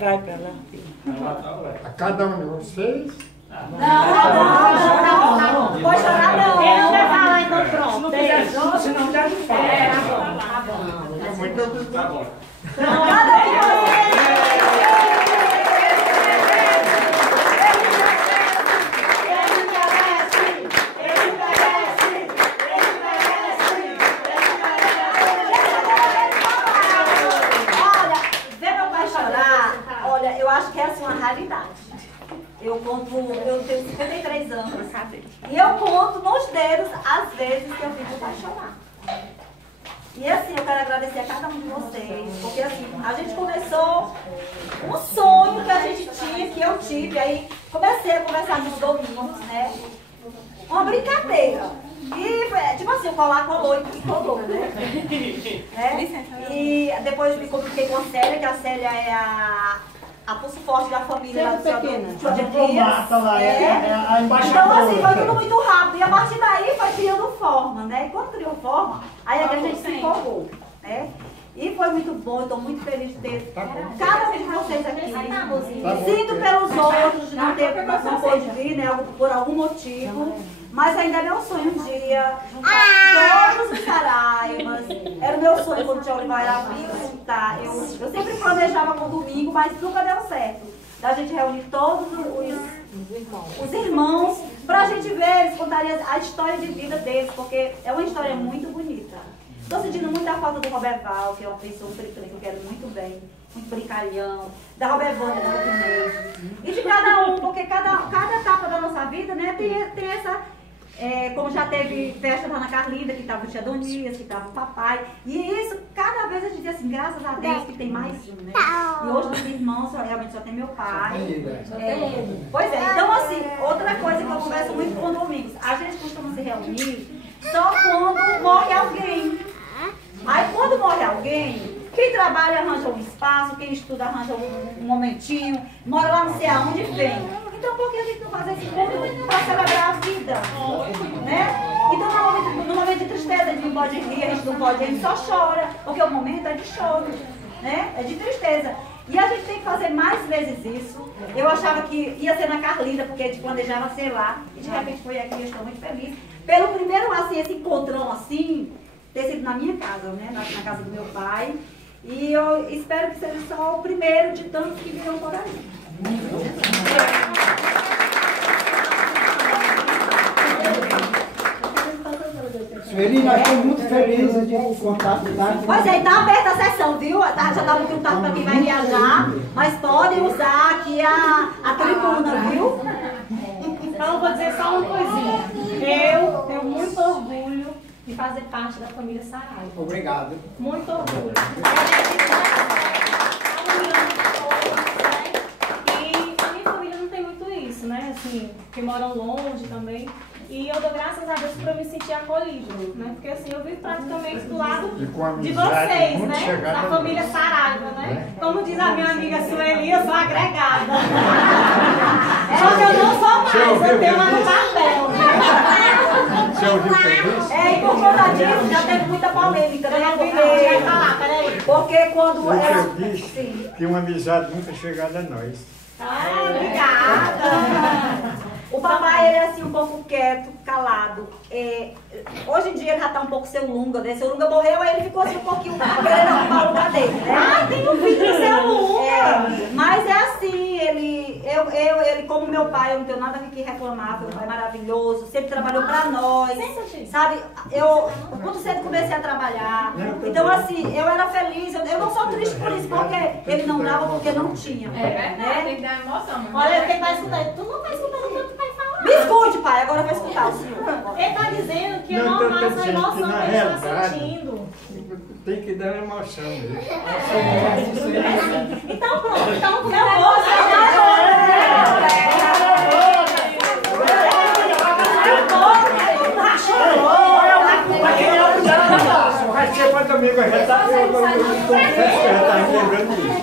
Vai pra lá. A cada um de vocês? Não. Pode chorar não. Ele não vai falar, então pronto. Se não fizer junto, senão já não fala. Tá bom. Muito obrigado. Tá bom. Cada um de vocês. Eu tenho 53 anos, sabe? E eu conto nos dedos as vezes que eu fico apaixonada. E assim, eu quero agradecer a cada um de vocês, porque assim, a gente começou um sonho que a gente tinha, que eu tive, aí comecei a conversar nos domingos, né? Uma brincadeira. E tipo assim, colar, colou e colou, né? E depois me comuniquei com a Célia, que a Célia é a pulso forte da família lá do seu a embaixadora. Então assim, foi tudo muito rápido. E a partir daí foi criando forma, né? E quando criou forma, aí a gente se empolgou, né? E foi muito bom, eu estou muito feliz de ter cada um de vocês aqui. Sinto pelos outros de não pôde vir, né? Por algum motivo. Mas ainda é meu sonho um dia juntar todos os Saraivas. Era o meu sonho quando tinha Oliveira vivo, tá? Eu sempre planejava para o domingo, mas nunca deu certo. Da gente reunir todos os irmãos para a gente ver, eles contarem a história de vida deles, porque é uma história muito bonita. Estou sentindo muita falta do Roberval, que é uma pessoa que eu quero muito bem, muito brincalhão, da Robervânia, da Rutinei, e de cada um, porque cada etapa da nossa vida, né, tem essa... como já teve festa lá na Carlinda, que estava o tia Donias, que estava o papai. E isso, cada vez a gente diz assim, graças a Deus que tem mais um, né? E hoje os irmãos, realmente só tem meu pai. Pois é, então assim, outra coisa que eu converso muito com os domingos, a gente costuma se reunir só quando morre alguém. Aí quando morre alguém, quem trabalha arranja um espaço, quem estuda arranja um momentinho, mora lá não sei aonde vem. Então por que a gente não faz esse encontro para celebrar a vida? Né? Então no momento de tristeza a gente não pode rir, a gente não pode, a gente só chora, porque o momento é de choro, né? É de tristeza. E a gente tem que fazer mais vezes isso. Eu achava que ia ser na Carlinda, porque a gente planejava ser lá, e de repente foi aqui, eu estou muito feliz. Pelo primeiro, assim, esse encontrão assim, ter sido na minha casa, né? Na casa do meu pai. E eu espero que seja só o primeiro de tantos que virão por aí. Sueli, nós estamos muito felizes de contar. Pois é, está aberta a sessão, viu? Já está muito tarde para quem vai viajar, mas podem usar aqui a tribuna, viu? Então, eu vou dizer só uma coisinha. Eu tenho muito orgulho de fazer parte da família Saraiva. Obrigado. Muito orgulho. E a minha família não tem muito isso, né? Assim, que moram longe também. E eu dou graças a Deus por eu me sentir acolhido, né? Porque assim, eu vivo praticamente do lado de vocês, né? Da família Saraiva, né? Como diz a minha amiga Sueli, eu sou agregada. Só que eu não sou mais, eu tenho lá no papel. Você ouviu feliz? E por conta disso já teve muita polêmica, né? Porque quando eu disse que uma amizade nunca chegada a nós. Obrigada! O papai, ele é assim um pouco quieto, calado. Hoje em dia ele já tá um pouco seu Lunga, né? Seu Lunga morreu, aí ele ficou assim um pouquinho querendo arrumar o lugar dele, né? Ah, tem um filho do seu Lunga! Mas é assim, ele como meu pai, eu não tenho nada que reclamar, foi um pai maravilhoso, sempre trabalhou pra nós, sabe? Eu muito cedo comecei a trabalhar, então assim, eu era feliz, eu não sou triste por isso, porque ele não dava, porque não tinha. Né? Tem que dar emoção. Olha, quem vai escutar, tu não tá escutando o que o pai fala. Me escute, pai, agora vai escutar o senhor. Ele tá dizendo que é normal essa emoção que ele está sentindo. Tem que dar emoção mesmo. Então pronto, então eu vou Vai ser para domingo, eu confesso que eu já estava lembrando disso.